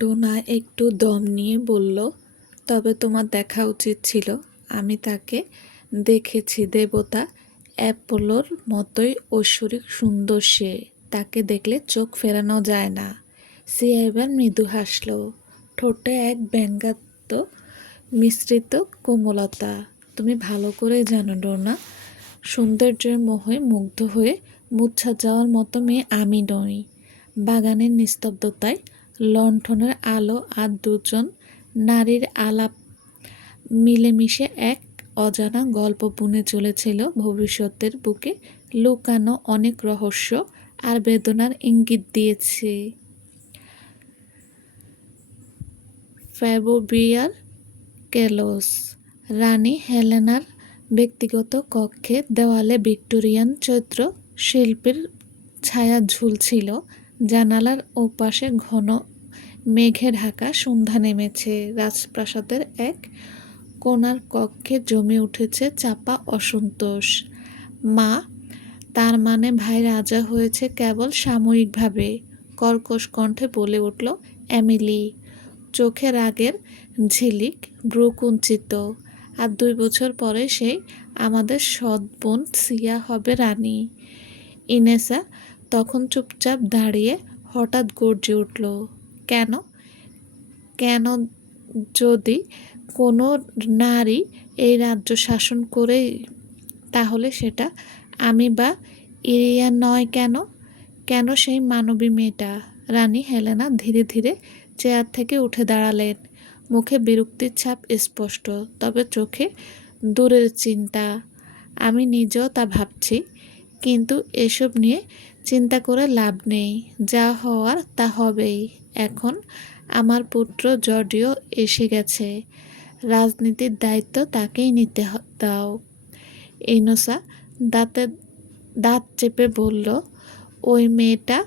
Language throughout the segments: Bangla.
ডোনা একটু দম নিয়ে বলল, তবে তোমার দেখা উচিত ছিল। আমি তাকে দেখেছি, দেবতা অ্যাপোলোর মতোই ঐশ্বরিক সুন্দর সে। তাকে দেখলে চোখ ফেরানো যায় না। সিয়া এবার মৃদু হাসল, ঠোঁটে এক ব্যঙ্গাত্ম মিশ্রিত কোমলতা। তুমি ভালো করে জানো ডোনা, সৌন্দর্যের মোহে মুগ্ধ হয়ে মূর্ছা যাওয়ার মতো মেয়ে আমি নই। বাগানের নিস্তব্ধতায় লণ্ঠনের আলো আর দুজন নারীর আলাপ মিলেমিশে এক অজানা গল্প বুনে চলেছিল ভবিষ্যতের বুকে লুকানো অনেক রহস্য আর বেদনার ইঙ্গিত দিয়েছে। ফেব্রুয়ারির কেলোস। রানী হেলেনার ব্যক্তিগত কক্ষে দেওয়ালে ভিক্টোরিয়ান চৈত্র শিল্পীর ছায়া ঝুলছিল। জানালার ওপাশে ঘন মেঘে ঢাকা সন্ধ্যা নেমেছে। রাজপ্রাসাদের এক কোণার কক্ষে জমে উঠেছে চাপা অসন্তোষ। মা, তার মানে ভাই রাজা হয়েছে কেবল সাময়িকভাবে, কর্কশ কণ্ঠে বলে উঠল এমিলি। চোখে রাগের ঝিলিক, ভ্রু কুঞ্চিত। আর 2 বছর পরে সেই আমাদের সৎ বোন সিয়া হবে রানী। ইনেসা তখন চুপচাপ দাঁড়িয়ে হঠাৎ গর্জে উঠল, কেন? কেন? যদি কোনো নারী এই রাজ্য শাসন করে, তাহলে সেটা আমি বা ইরিয়া নয় কেন? কেন সেই মানবী মেয়েটা? রানী হেলেনা ধীরে ধীরে চেয়ার থেকে উঠে দাঁড়ালেন। মুখে বিরক্তির ছাপ স্পষ্ট, তবে চোখে দূরের চিন্তা। আমি নিজেও তা ভাবছি, কিন্তু এসব নিয়ে চিন্তা করে লাভ নেই। যা হওয়ার তা হবেই। এখন আমার পুত্র জর্জিও এসে গেছে, রাজনীতির দায়িত্ব তাকেই নিতে দাও। ইনোসা দাঁতে দাঁত চেপে বলল, ওই মেয়েটা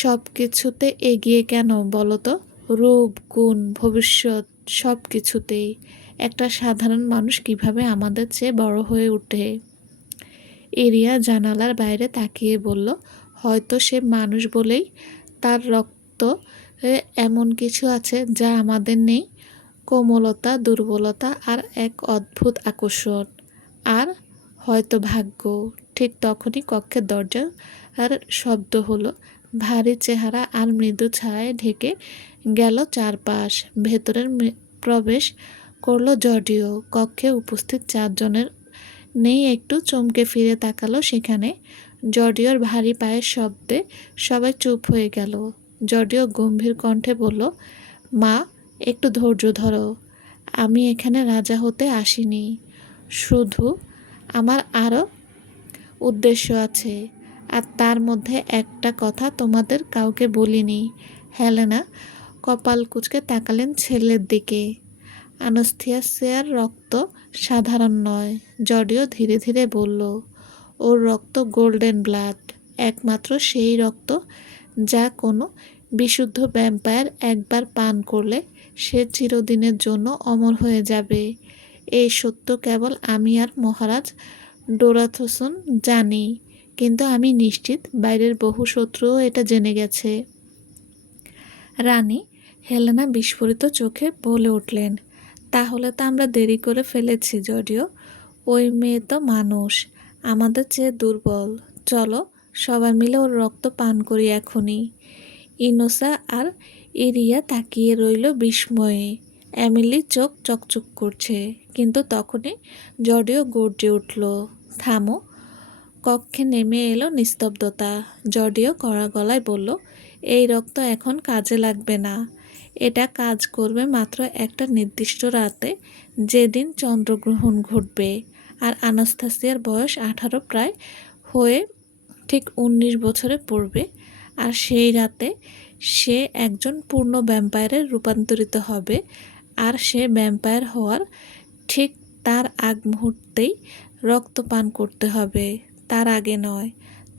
সব কিছুতে এগিয়ে কেন বলো তো? রূপ, গুণ, ভবিষ্যৎ, সব কিছুতেই। একটা সাধারণ মানুষ কিভাবে আমাদের চেয়ে বড় হয়ে ওঠে? এরিয়া জানালার বাইরে তাকিয়ে বলল, হয়তো সে মানুষ বলেই তার রক্ত এমন কিছু আছে যা আমাদের নেই। কোমলতা, দুর্বলতা আর এক অদ্ভুত আকর্ষণ। আর হয়তো ভাগ্য। ঠিক তখনই কক্ষের দরজা আর শব্দ হলো। ভারী চেহারা আর মৃদু ছায়ায় ঢেকে গেল চারপাশ। ভেতরের প্রবেশ করলো জর্জিও। কক্ষে উপস্থিত 4 জনের নেই একটু চমকে ফিরে তাকালো সেখানে। জর্জিওর ভারী পায়ের শব্দে সবাই চুপ হয়ে গেল। জর্জিও গম্ভীর কণ্ঠে বলল, মা, একটু ধৈর্য ধরো। আমি এখানে রাজা হতে আসিনি। শুধু আমার আরও উদ্দেশ্য আছে, আর তার মধ্যে একটা কথা তোমাদের কাউকে বলিনি। হেলেনা কপাল কুঁচকে তাকালেন ছেলের দিকে। আনাস্থাসিয়ার রক্ত সাধারণ নয়। জর্জিও ধীরে ধীরে বলল, ওর রক্ত গোল্ডেন ব্লাড, একমাত্র সেই রক্ত যা কোনো বিশুদ্ধ ভ্যাম্পায়ার একবার পান করলে সে চিরদিনের জন্য অমর হয়ে যাবে। এই সত্য কেবল আমি আর মহারাজ ডোরাথসন জানি, কিন্তু আমি নিশ্চিত বাইরের বহু শত্রুও এটা জেনে গেছে। রানী হেলেনা বিস্ফোরিত চোখে বলে উঠলেন, তাহলে তো আমরা দেরি করে ফেলেছি জর্জিও। ওই মেয়ে তো মানুষ, আমাদের চেয়ে দুর্বল। চলো সবাই মিলে ওর রক্ত পান করি এখনই। ইনোসা আর ইরিয়া তাকিয়ে রইল বিস্ময়ে। এমিলি চোখ চকচক করছে, কিন্তু তখনই জর্জিও গর্জে উঠল, থামো। কক্ষে নেমে এলো নিস্তব্ধতা। জর্জিও কড়া গলায় বলল, এই রক্ত এখন কাজে লাগবে না। এটা কাজ করবে মাত্র একটা নির্দিষ্ট রাতে, যেদিন চন্দ্রগ্রহণ ঘটবে। আর আনাস্থাসিয়ার বয়স 18 প্রায় হয়ে ঠিক 19 বছরে পড়বে। আর সেই রাতে সে একজন পূর্ণ ভ্যাম্পায়ারে রূপান্তরিত হবে। আর সে ভ্যাম্পায়ার হওয়ার ঠিক তার আগ মুহূর্তেই রক্ত পান করতে হবে। তার আগে নয়,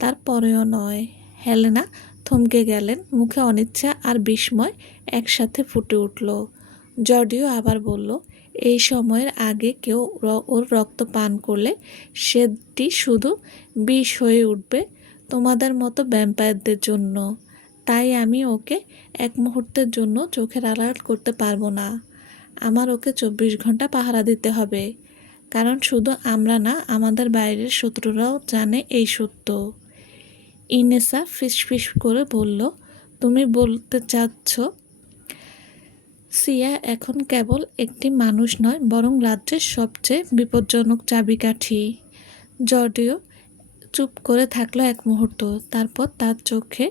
তার পরেও নয়। হেলেনা থমকে গেলেন, মুখে অনিচ্ছা আর বিস্ময় একসাথে ফুটে উঠল। জর্জিও আবার বলল, এই সময়ের আগে কেউ ওর রক্ত পান করলে সেটি শুধু বিষ হয়ে উঠবে তোমাদের মতো ভ্যাম্পায়ারদের জন্য। তাই আমি ওকে এক মুহূর্তের জন্য চোখের আড়াল করতে পারবো না। আমার ওকে 24 ঘন্টা পাহারা দিতে হবে, কারণ শুধু আমরা না, আমাদের বাইরের শত্রুরাও জানে এই সত্য। ইনেসা ফিসফিস করে বলল, তুমি বলতে চাচ্ছ সিয়া এখন কেবল একটি মানুষ নয়, বরং রাজ্যের সবচেয়ে বিপজ্জনক চাবিকাঠি। জর্ডিও চুপ করে থাকলো এক মুহূর্ত, তারপর তার চোখে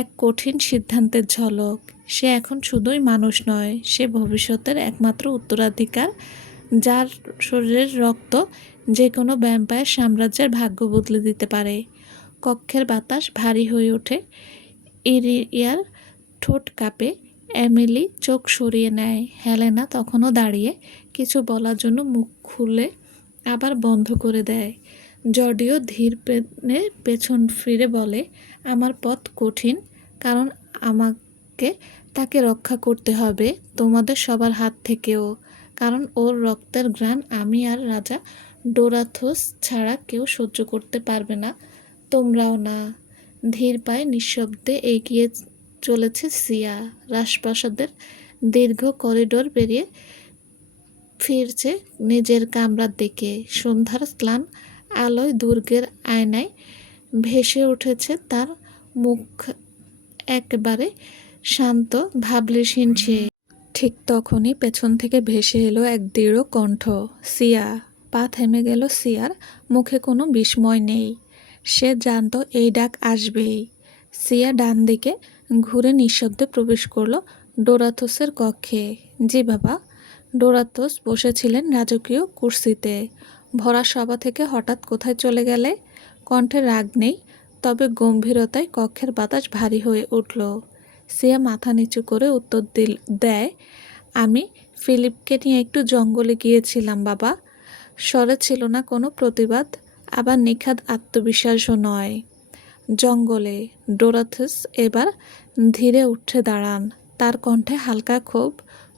এক কঠিন সিদ্ধান্তের ঝলক। সে এখন শুধুই মানুষ নয়, সে ভবিষ্যতের একমাত্র উত্তরাধিকার, যার শরীরের রক্ত যে কোনো ভ্যাম্পায়ার সাম্রাজ্যের ভাগ্য বদলে দিতে পারে। কক্ষের বাতাস ভারী হয়ে ওঠে, ইরিয়ার ঠোঁট কাঁপে। এমিলি চোখ সরিয়ে নেয়। হেলেনা তখনও দাঁড়িয়ে, কিছু বলার জন্য মুখ খুলে আবার বন্ধ করে দেয়। জর্ডিও ধীর পেছন ফিরে বলে, আমার পথ কঠিন, কারণ আমাকে তাকে রক্ষা করতে হবে তোমাদের সবার হাত থেকেও, কারণ ওর রক্তের ঘ্রাণ আমি আর রাজা ডোরাথোস ছাড়া কেউ সহ্য করতে পারবে না, তোমরাও না। ধীর পায়ে নিঃশব্দে এগিয়ে চলেছে সিয়া, রাজপ্রাসাদের দীর্ঘ করিডোর পেরিয়ে ফিরছে নিজের কামরার দিকে। সন্ধ্যার ম্লান আলোয় দুর্গের আয়নায় ভেসে উঠেছে তার মুখ, একেবারে শান্ত, ভাবলেশহীন সে। ঠিক তখনই পেছন থেকে ভেসে এলো এক দৃঢ় কণ্ঠ, সিয়া। পা থেমে গেল সিয়ার, মুখে কোনো বিস্ময় নেই। সে জানত এই ডাক আসবেই। সিয়া ডান দিকে ঘুরে নিঃশব্দে প্রবেশ করলো ডোরাথোসের কক্ষে। জি বাবা। ডোরাথোস বসেছিলেন রাজকীয় কুর্সিতে। ভরা সভা থেকে হঠাৎ কোথায় চলে গেলে? কণ্ঠে রাগ নেই, তবে গম্ভীরতায় কক্ষের বাতাস ভারী হয়ে উঠল। সিয়া মাথা নিচু করে উত্তর দেয়, আমি ফিলিপকে নিয়ে একটু জঙ্গলে গিয়েছিলাম বাবা। স্বরে ছিল না কোনো প্রতিবাদ, আবার নিখাদ আত্মবিশ্বাসও নয়। জঙ্গলে? ডোরাথোস এবার ধীরে উঠে দাঁড়ান, তার কণ্ঠে হালকা ক্ষোভ,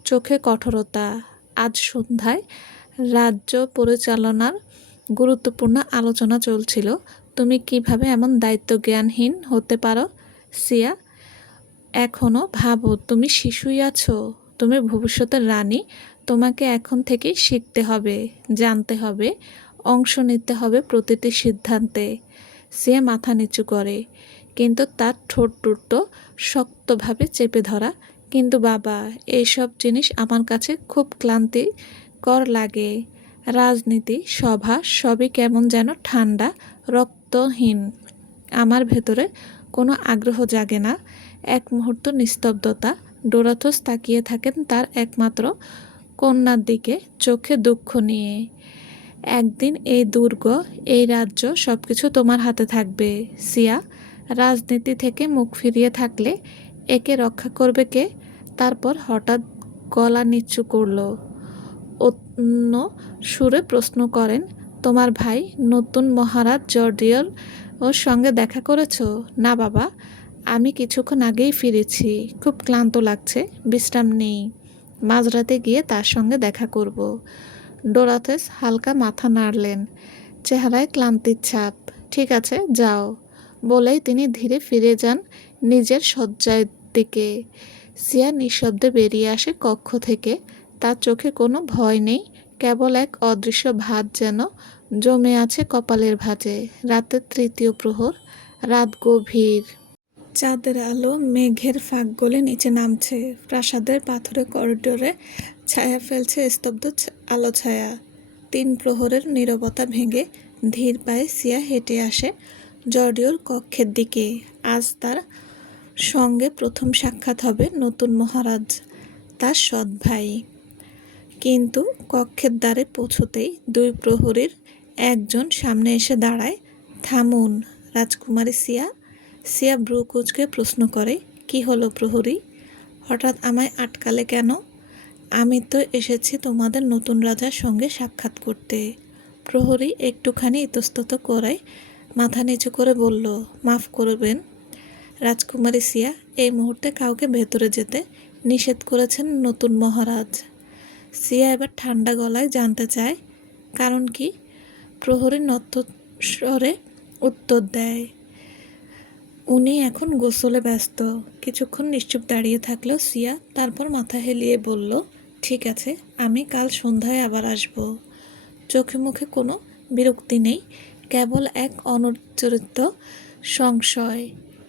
চোখে কঠোরতা। আজ সন্ধ্যায় রাজ্য পরিচালনার গুরুত্বপূর্ণ আলোচনা চলছিল। তুমি কিভাবে এমন দায়িত্বজ্ঞানহীন হতে পারো সিয়া? এখনও ভাবো তুমি শিশুই আছো? তুমি ভবিষ্যতের রানী। তোমাকে এখন থেকেই শিখতে হবে, জানতে হবে, অংশ নিতে হবে প্রতিটি সিদ্ধান্তে। সিয়া মাথা নিচু করে, কিন্তু তার ঠোঁট দুটো শক্তভাবে চেপে ধরা। কিন্তু বাবা, এইসব জিনিস আমার কাছে খুব ক্লান্তিকর লাগে। রাজনীতি, সভা, সবই কেমন যেন ঠান্ডা, রক্তহীন। আমার ভেতরে কোনো আগ্রহ জাগে না। এক মুহূর্ত নিস্তব্ধতা। ডোরাথোস তাকিয়ে থাকেন তার একমাত্র কন্যার দিকে, চোখে দুঃখ নিয়ে। একদিন এই দুর্গ, এই রাজ্য, সব কিছু তোমার হাতে থাকবে সিয়া। রাজনীতি থেকে মুখ ফিরিয়ে থাকলে একে রক্ষা করবে কে? তারপর হঠাৎ গলা নিচু করল, অন্য সুরে প্রশ্ন করেন, তোমার ভাই নতুন মহারাজ জর্ডিওর ওর সঙ্গে দেখা করেছ? না বাবা, আমি কিছুক্ষণ আগেই ফিরেছি, খুব ক্লান্ত লাগছে, বিশ্রাম নেই, মাঝরাতে গিয়ে তার সঙ্গে দেখা করব। ডোরাথোস হালকা মাথা নাড়লেন, চেহারায় ক্লান্তির ছাপ। ঠিক আছে, যাও, বলেই তিনি ধীরে ফিরে যান নিজের শয্যার দিকে। সিয়া নিঃশব্দে বেরিয়ে আসে কক্ষ থেকে। তার চোখে কোনো ভয় নেই, কেবল এক অদৃশ্য ভাঁজ যেন জমে আছে কপালের ভাঁজে। রাতের তৃতীয় প্রহর, রাত গভীর। চাঁদের আলো মেঘের ফাঁক গলে নিচে নামছে। প্রাসাদের পাথুরে করিডোরে ছায়া ফেলছে স্তব্ধ আলো ছায়া। 3 প্রহরের নীরবতা ভেঙে ধীর পায়ে সিয়া হেঁটে আসে জর্ডিওর কক্ষের দিকে। আজ তার সঙ্গে প্রথম সাক্ষাৎ হবে নতুন মহারাজ, তার সৎ ভাই। কিন্তু কক্ষের দ্বারে পৌঁছতেই 2 প্রহরীর একজন সামনে এসে দাঁড়ায়। থামুন রাজকুমারী সিয়া। সিয়া ভ্রু কুঁচকে প্রশ্ন করে, কি হলো প্রহরী? হঠাৎ আমায় আটকালে কেন? আমি তো এসেছি তোমাদের নতুন রাজার সঙ্গে সাক্ষাৎ করতে। প্রহরী একটুখানি ইতস্তত করে মাথা নিচু করে বলল, মাফ করবেন রাজকুমারী সিয়া, এই মুহূর্তে কাউকে ভেতরে যেতে নিষেধ করেছেন নতুন মহারাজ। সিয়া এবার ঠান্ডা গলায় জানতে চায়, কারণ কি? প্রহরী নতস্বরে উত্তর দেয়, উনি এখন গোসলে ব্যস্ত। কিছুক্ষণ নিশ্চুপ দাঁড়িয়ে থাকলো সিয়া, তারপর মাথা হেলিয়ে বলল, ঠিক আছে, আমি কাল সন্ধ্যায় আবার আসব। চোখে মুখে কোনো বিরক্তি নেই, কেবল এক অনুচ্চারিত সংশয়।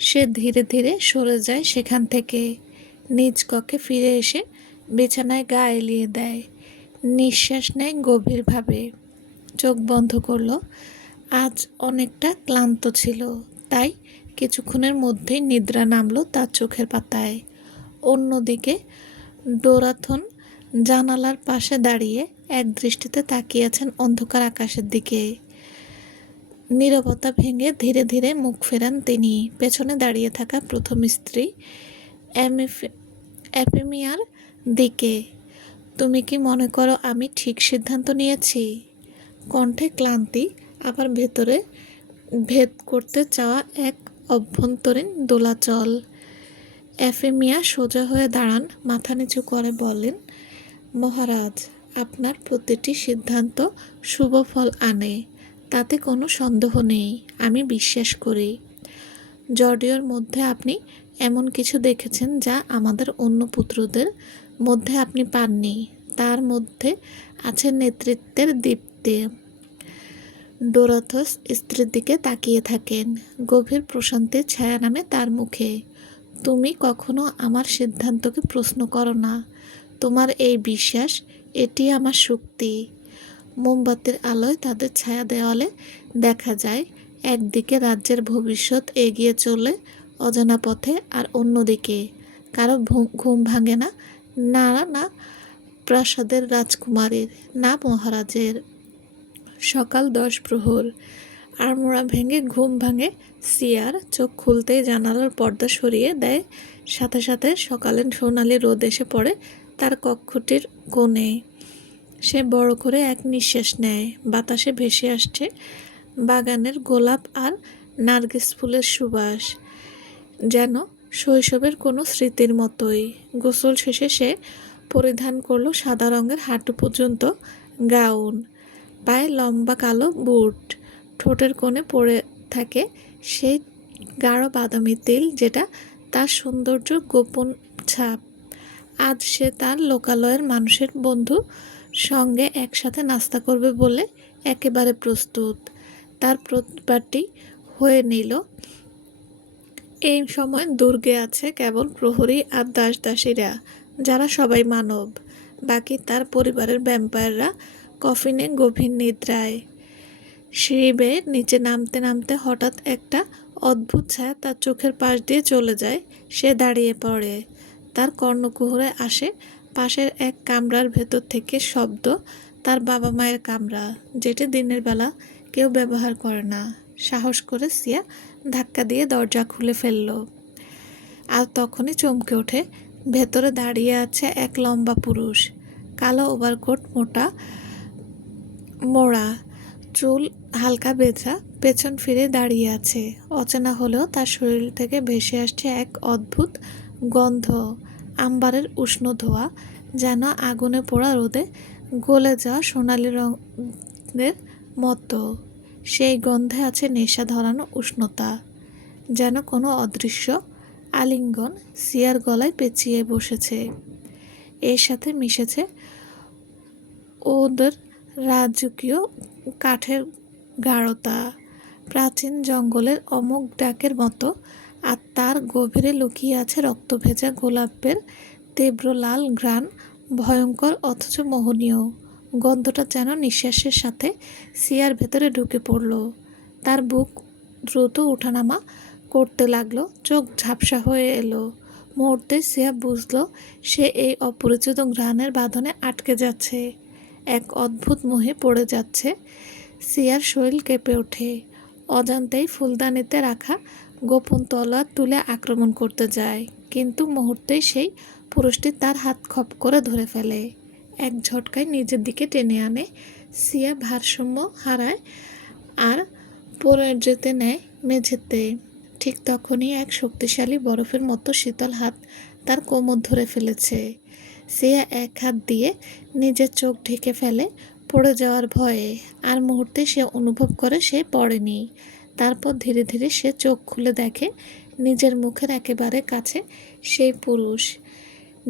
সে ধীরে ধীরে সরে যায় সেখান থেকে। নিজ কক্ষে ফিরে এসে বিছানায় গা এলিয়ে দেয়। নিঃশ্বাস নেয় গভীরভাবে। চোখ বন্ধ করল। আজ অনেকটা ক্লান্ত ছিল, তাই কিছুক্ষণের মধ্যেই নিদ্রা নামলো তার চোখের পাতায়। অন্যদিকে ডোরাথন জানালার পাশে দাঁড়িয়ে এক দৃষ্টিতে তাকিয়ে আছেন অন্ধকার আকাশের দিকে। নীরবতা ভেঙে ধীরে ধীরে মুখ ফেরান তিনি। পেছনে দাঁড়িয়ে থাকা প্রথম স্ত্রী অ্যাপিমিয়ার দিকে। তুমি কি মনে করো আমি ঠিক সিদ্ধান্ত নিয়েছি? কণ্ঠে ক্লান্তি, আবার ভেতরে ভেদ করতে চাওয়া এক অভ্যন্তরীণ দোলাচল। অ্যাফিমিয়া সোজা হয়ে দাঁড়ান, মাথা নিচু করে বলেন, মহারাজ, আপনার প্রতিটি সিদ্ধান্ত শুভ ফল আনে, তাতে কোনো সন্দেহ নেই। আমি বিশ্বাস করি জর্ডিওর মধ্যে আপনি এমন কিছু দেখেছেন যা আমাদের অন্য পুত্রদের মধ্যে আপনি পাননি। তার মধ্যে আছে নেতৃত্বের দীপ্তি। ডোরাথস স্ত্রীর দিকে তাকিয়ে থাকেন। গভীর প্রশান্তির ছায়া নামে তার মুখে। তুমি কখনো আমার সিদ্ধান্তকে প্রশ্ন করো না। তোমার এই বিশ্বাস, এটি আমার শক্তি। মোমবাতির আলোয় তাদের ছায়া দেওয়ালে দেখা যায়, একদিকে রাজ্যের ভবিষ্যৎ এগিয়ে চলে অজানা পথে, আর অন্যদিকে কারো ঘুম ভাঙে না, না না প্রাসাদের রাজকুমারীর, না মহারাজের। সকাল 10 প্রহর। আড়মোড়া ভেঙে ঘুম ভাঙে সিয়ার। চোখ খুলতেই জানালার পর্দা সরিয়ে দেয়। সাথে সাথে সকালের সোনালি রোদ এসে পড়ে তার কক্ষটির কোণে। সে বড় করে এক নিঃশ্বাস নেয়। বাতাসে ভেসে আসছে বাগানের গোলাপ আর নার্গিস ফুলের সুবাস, যেন শৈশবের কোনো স্মৃতির মতোই। গোসল শেষে সে পরিধান করলো সাদা রঙের হাঁটু পর্যন্ত গাউন, পায়ে লম্বা কালো বুট। ঠোঁটের কোণে পড়ে থাকে সেই গাঢ় বাদামি তিল, যেটা তার সৌন্দর্য গোপন ছাপ। আজ সে তার লোকালয়ের মানুষের বন্ধু সঙ্গে একসাথে নাস্তা করবে বলে একেবারে প্রস্তুত। তার প্রতিবাদটি হয়ে নিল। এই সময় দুর্গে আছে কেবল প্রহরী আর দাসদাসীরা, যারা সবাই মানব। বাকি তার পরিবারের ভ্যাম্পায়াররা কফিনে গভীর নিদ্রায়। সিঁড়ি বেয়ে নিচে নামতে নামতে হঠাৎ একটা অদ্ভুত ছায়া তার চোখের পাশ দিয়ে চলে যায়। সে দাঁড়িয়ে পড়ে। তার কর্ণকুহরে আসে পাশের এক কামরার ভেতর থেকে শব্দ, তার বাবা মায়ের কামরা, যেটি দিনের বেলা কেউ ব্যবহার করে না। সাহস করে সিয়া ধাক্কা দিয়ে দরজা খুলে ফেলল। আর তখনই চমকে ওঠে। ভেতরে দাঁড়িয়ে আছে এক লম্বা পুরুষ, কালো ওভারকোট, মোটা মোড়া চুল হালকা বেঁধা, পেছন ফিরে দাঁড়িয়ে আছে। অচেনা হলেও তার শরীর থেকে ভেসে আসছে এক অদ্ভুত গন্ধ, আম্বারের উষ্ণ ধোঁয়া, যেন আগুনে পোড়া রোদে গলে যাওয়া সোনালি রঙের মতো। সেই গন্ধে আছে নেশা ধরানো উষ্ণতা, যেন কোনো অদৃশ্য আলিঙ্গন সিয়ার গলায় পেঁচিয়ে বসেছে। এর সাথে মিশেছে ওদের রাজকীয় কাঠের গাঢ়তা, প্রাচীন জঙ্গলের অমোঘ ডাকের মতো। আর তার গভীরে লুকিয়ে আছে রক্তভেজা গোলাপের তীব্র লাল ঘ্রাণ, ভয়ঙ্কর অথচ মোহনীয়। গন্ধটা যেন নিঃশ্বাসের সাথে সিয়ার ভেতরে ঢুকে পড়ল। তার বুক দ্রুত ওঠানামা করতে লাগলো, চোখ ঝাপসা হয়ে এলো। মুহূর্তে সিয়া বুঝল সে এই অপরিচিত ঘ্রাণের বাঁধনে আটকে যাচ্ছে, এক অদ্ভুত মোহে পড়ে যাচ্ছে। সিয়ার শরীর কেঁপে ওঠে। অজান্তেই ফুলদানিতে রাখা গোপন তলোয়ার তুলে আক্রমণ করতে যায়, কিন্তু মুহূর্তেই সেই পুরুষটি তার হাত খপ করে ধরে ফেলে, এক ঝটকায় নিজের দিকে টেনে আনে। সিয়া ভারসাম্য হারায় আর পড়ে যেতে নেয় মেঝেতে। ঠিক তখনই এক শক্তিশালী বরফের মতো শীতল হাত তার কোমর ধরে ফেলেছে। সিয়া এক হাত দিয়ে নিজের চোখ ঢেকে ফেলে পড়ে যাওয়ার ভয়ে, আর মুহূর্তে সে অনুভব করে সে পড়েনি। তারপর ধীরে ধীরে সে চোখ খুলে দেখে নিজের মুখের একেবারে কাছে সেই পুরুষ।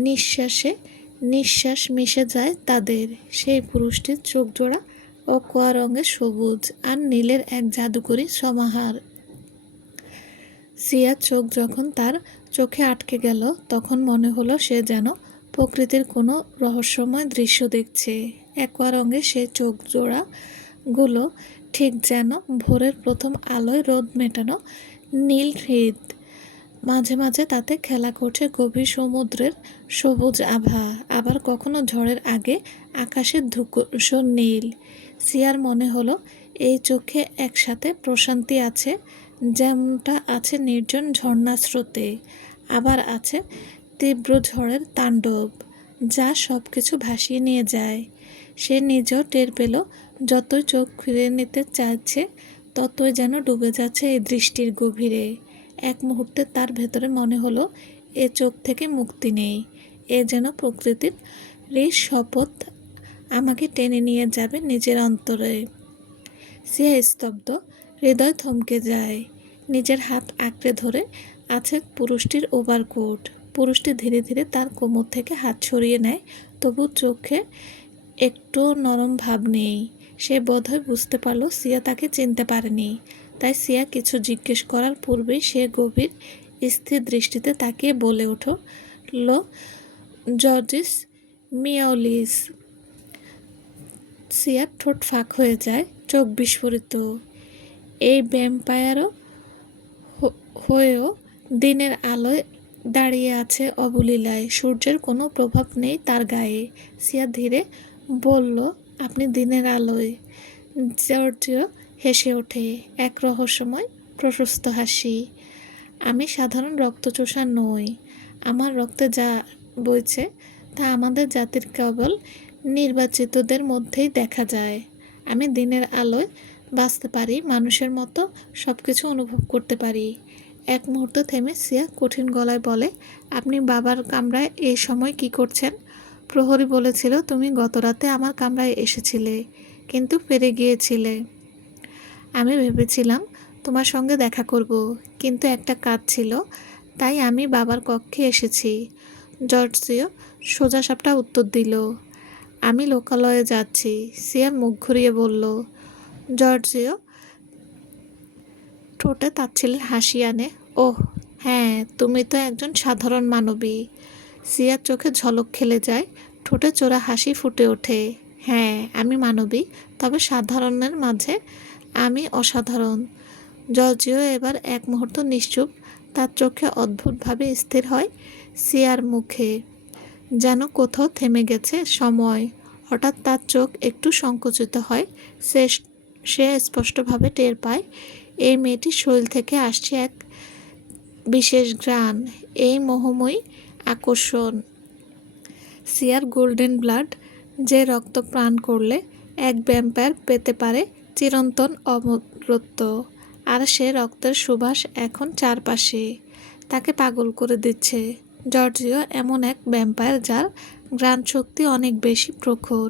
নিঃশ্বাসে নিঃশ্বাস মিশে যায় তাদের। সেই পুরুষটির চোখ জোড়া ও কোয়া রঙের সবুজ আর নীলের এক জাদুকরী সমাহার। সিয়ার চোখ যখন তার চোখে আটকে গেল তখন মনে হলো সে যেন প্রকৃতির কোনো রহস্যময় দৃশ্য দেখছে। একোয়া রঙের সেই চোখ জোড়াগুলো ঠিক যেন ভোরের প্রথম আলোয় রোদ মেটানো নীল হ্রদ। মাঝে মাঝে তাতে খেলা করছে গভীর সমুদ্রের সবুজ আভা, আবার কখনো ঝড়ের আগে আকাশের ধূসর নীল। সিয়ার মনে হলো এই চোখে একসাথে প্রশান্তি আছে, যেমনটা আছে নির্জন ঝর্ণা স্রোতে, আবার আছে তীব্র ঝড়ের তাণ্ডব যা সব কিছু ভাসিয়ে নিয়ে যায়। সে নিজেও টের পেল যতই চোখ ফিরে নিতে চাইছে ততই যেন ডুবে যাচ্ছে এই দৃষ্টির গভীরে। এক মুহূর্তে তার ভেতরে মনে হলো এ চোখ থেকে মুক্তি নেই, এ যেন প্রকৃতির শপথ, আমাকে টেনে নিয়ে যাবে নিজের অন্তরে। সিয়া স্তব্ধ, হৃদয় থমকে যায়। নিজের হাত আঁকড়ে ধরে আছে পুরুষটির ওভারকোট। পুরুষটি ধীরে ধীরে তার কোমর থেকে হাত সরিয়ে নেয়, তবু চোখে একটু নরম ভাব নেই। সে বোধহয় বুঝতে পারল সিয়া তাকে চিনতে পারেনি, তাই সিয়া কিছু জিজ্ঞেস করার পূর্বেই সে গভীর স্থির দৃষ্টিতে তাকিয়ে বলে উঠল, জর্জিস মিয়াউলিস। সিয়ার ঠোঁট ফাঁক হয়ে যায়, চোখ বিস্ফোরিত। এই ভ্যাম্পায়ারও হয়েও দিনের আলোয় দাঁড়িয়ে আছে অবলীলায়, সূর্যের কোনো প্রভাব নেই তার গায়ে। সিয়া ধীরে বলল, আপনি দিনের আলোয়। জর্জিও হেসে ওঠে, এক রহস্যময় প্রশস্ত হাসি। আমি সাধারণ রক্তচোষা নই, আমার রক্তে যা বইছে তা আমাদের জাতির কেবল নির্বাচিতদের মধ্যেই দেখা যায়। আমি দিনের আলোয় বাঁচতে পারি, মানুষের মতো সব কিছু অনুভব করতে পারি। এক মুহূর্ত থেমে সিয়া কঠিন গলায় বলে, আপনি বাবার কামরায় এই সময় কি করছেন? প্রহরী বলেছিল তুমি গতরাতে আমার কামরায় এসেছিলে, কিন্তু ফিরে গিয়েছিলে। আমি ভেবেছিলাম তোমার সঙ্গে দেখা করব, কিন্তু একটা কাজ ছিল, তাই আমি বাবার কক্ষে এসেছি। জর্জিও সোজাসাপটা উত্তর দিল, আমি লোকালয়ে যাচ্ছি। সিয়া মুখ ঘুরিয়ে বলল। জর্জিও ঠোঁটে তাচ্ছিল্যের হাসি আনে, ওহ হ্যাঁ, তুমি তো একজন সাধারণ মানবী। সিয়ার চোখে ঝলক খেলে যায়, ঠোঁটে চোরা হাসি ফুটে ওঠে। হ্যাঁ, আমি মানবী, তবে সাধারণের মাঝে আমি অসাধারণ। জর্জিও এবার এক মুহূর্ত নিশ্চুপ, তার চোখে অদ্ভুতভাবে স্থির হয়। সিয়ার মুখে যেন কোথাও থেমে গেছে সময়। হঠাৎ তার চোখ একটু সংকুচিত হয়। সে স্পষ্টভাবে টের পায় এই মেয়েটির শরীর থেকে আসছে এক বিশেষ ঘ্রাণ, এই মোহময়ী আকর্ষণ। সিয়ার গোল্ডেন ব্লাড, যে রক্ত পান করলে এক ভ্যাম্পায়ার পেতে পারে চিরন্তন অমরত্ব, আর সে রক্তের সুবাস এখন চারপাশে, তাকে পাগল করে দিচ্ছে। জর্জিও এমন এক ভ্যাম্পায়ার যার ঘ্রাণ শক্তি অনেক বেশি প্রখর।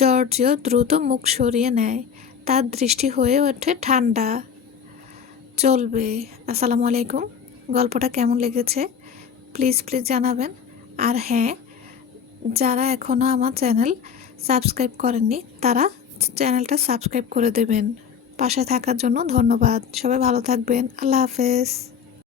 জর্জিও দ্রুত মুখ সরিয়ে নেয়, তার দৃষ্টি হয়ে ওঠে ঠান্ডা। চলবে। আসসালামু আলাইকুম। গল্পটা কেমন লেগেছে প্লিজ জানাবেন। আর হ্যাঁ, যারা এখনও আমার চ্যানেল সাবস্ক্রাইব করেননি তারা চ্যানেলটা সাবস্ক্রাইব করে দেবেন। পাশে থাকার জন্য ধন্যবাদ। সবাই ভালো থাকবেন। আল্লাহ হাফেজ।